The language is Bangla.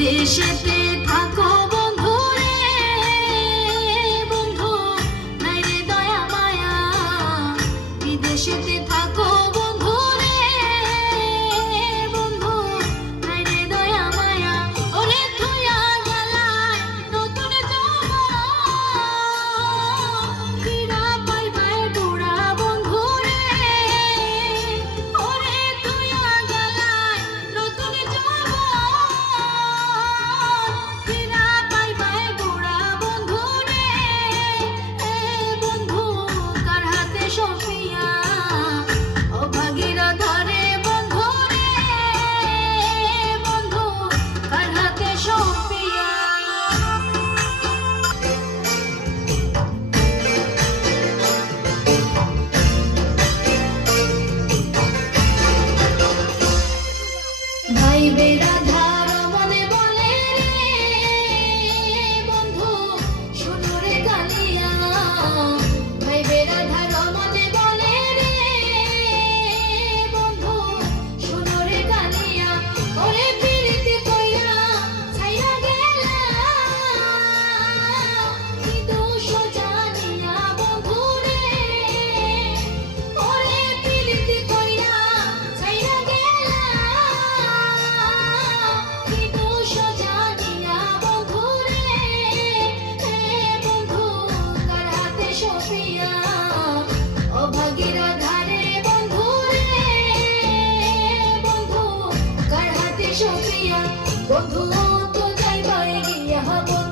বিদেশেতে থাকো বন্ধু রে বন্ধু, নাই রে দয়া মায়া। বিদেশেতে থাকো বন্ধু রে বন্ধু, নাই রে দয়া মায়া। ওরে থুয়া গেলায় নতুন যৌবন, ফিরা পাইবাই বুড়া বন্ধু রে। ওরে থুয়া গেলায় নতুন যৌবন, ফিরা পাইবাই বুড়া বন্ধু রে। বন্ধু কার হাতে সফিয়া, অভাগীরা ধরে বন্ধু রে বন্ধু, কার হাতে সফিয়া। ভাই বেরাধার মনে বলে রে বন্ধু, শোনো রে কালিয়া। ভাই বেরাধার মনে বলে রে বন্ধু, শোনো রে কালিয়া। ওরে পিরিতি কইরা ছাইরা গেলা, কি দোষ জানিয়া বন্ধু রে। ওরে পিরিতি কইরা ছাইরা গেলা, কি দোষ জানিয়া বন্ধু রে। বন্ধু কার হাতে সফিয়া, অভাগীরা ধারে বন্ধু রে বন্ধু, কার হাতে সফিয়া। বন্ধু তো যাইবাই গিয়া বন্ধু